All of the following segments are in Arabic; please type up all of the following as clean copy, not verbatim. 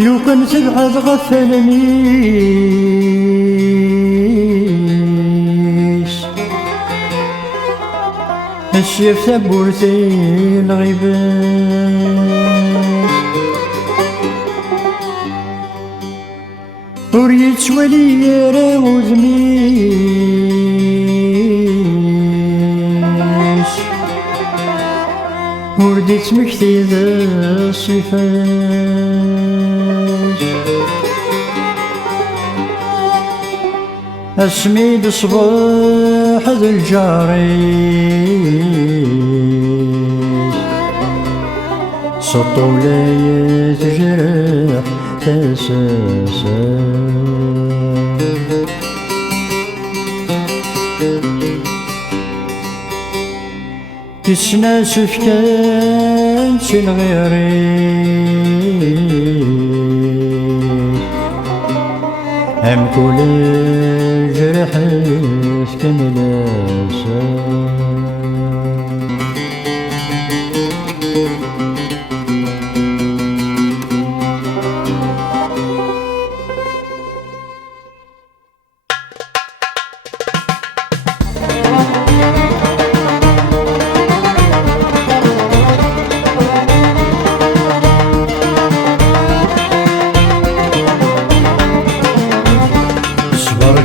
لو كان تبعد غفلنيش الشيف ثبورتي الغيباش وريت شوالي راوزميش ورديت مكتي ذا الصفاش اسميد صباح ذا الجاري سطو ولاية جراح تساسا تسنا سفكان سنغيري هم كل جرح كملاسا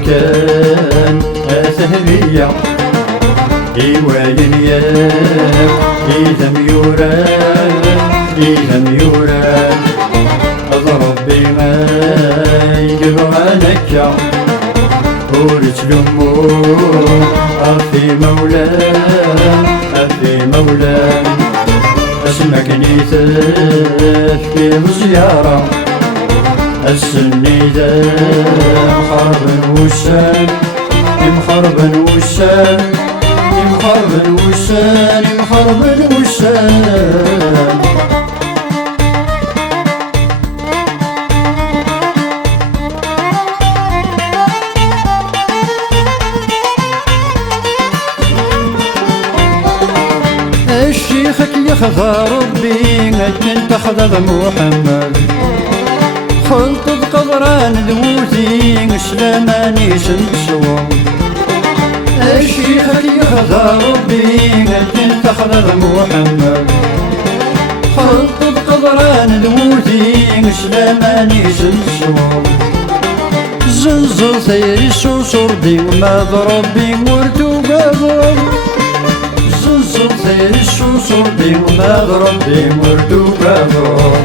كان أثهرية إيوان ياك إذا ميوران أضرب بما يقرانك ورث لمو أفي مولان اسمك نيتك في زيارة السني ذا مخربن وشان الشيخك يخذى ربي انت خذى محمد خلطت قبران ذوتي سلاماني سنسوا الشيخك يخذى ربي انت خذى محمد خلطت قبران ذوتي سلاماني سنسوا زنزل ثيري سوسر دي وما ضربي مرتو قبر زنزل ثيري سوسر دي وما ضربي مرتو قبر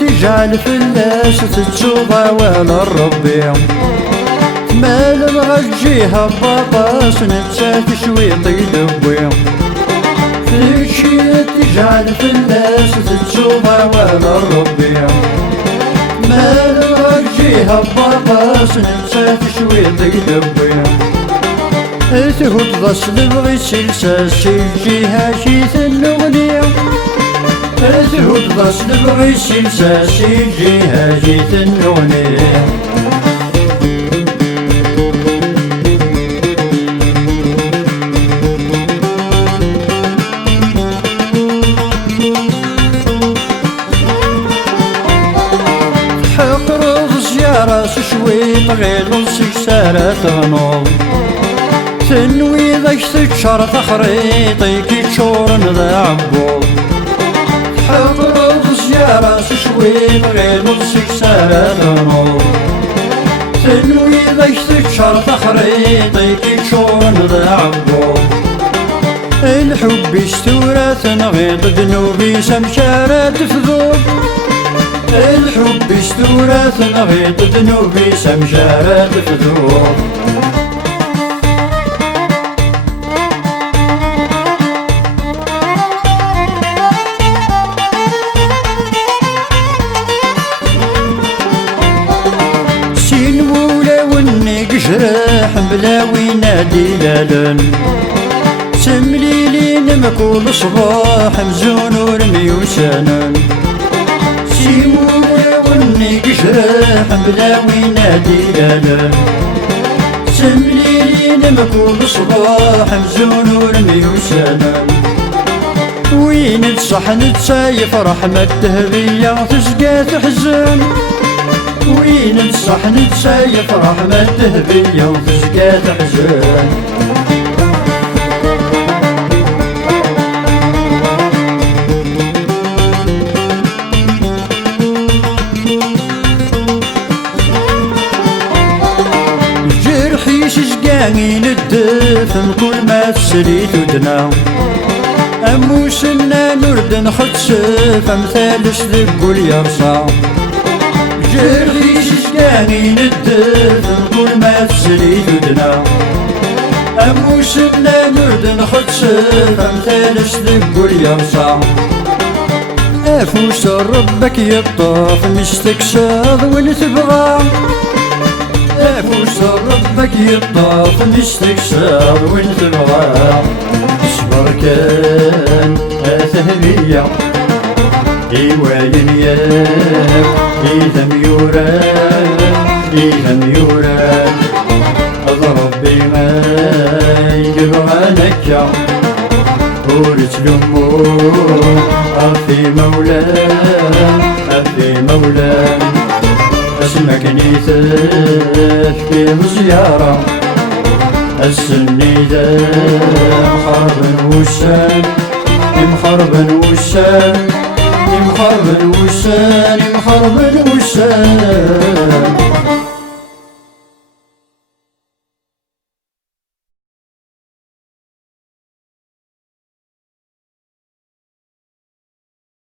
تجعل فلاس تتشوضى ولا الربيع مال الغجيها باباس نتسات شويطي دبيع تجعل فلاس تتشوضى ولا الربيع مال الغجيها باباس نتسات شويطي دبيع تهد ضصل الغسل سيجيها شيث الأغنية تهد ضصل الغسل سيجيها شيث الأغنية راس شويط غير نصك سارة تغنوض تنوي ذاك تتشر تخريطي كي تشورن ذا عبوض حضر يا راس شويط غير نصك سارة تغنوض تنوي ذاك تتشر تخريطي كي تشورن ذا عبوض الحب يستورث نغيض ذنوبي سمشارة تفذوب الحب يستورث نغيض ذنوبي سمشارة تفذوب سين ولا ونك جراح بلاوي نادي لالن سمليلين مكول صباح مزون ورمي وسنن سيمولا ونك قجرح بلا وين ديالا سمليلين مكول صباح مزون ورمي وسلام وين تصح نتسايف رحمة تهبية تسقى تحزن وين تصح نتسايف رحمة تهبية وتسقى تحزن شجاني ندفن كل ما تسريت ودنا أموسنا نرد نخدسف أمثال صدق واليرصا جرحي شجاني ندفن كل ما تسريت ودنا أموسنا نرد نخدسف أمثال صدق واليرصا أفوس ربك يطاف مستكسر ونتبغى أفوس ربك يطاف مستكسر ونتبغى اصبر كان أثهبية إيوالين ياك إذا ميوران إذا ميوران أضرب بما يبغى نكا ورث الأمور أفي مولان أفي مولان اسمك نيثك في زيارة السني ذا مخربن وسان مخربن وسان مخربن وسان مخربن وسان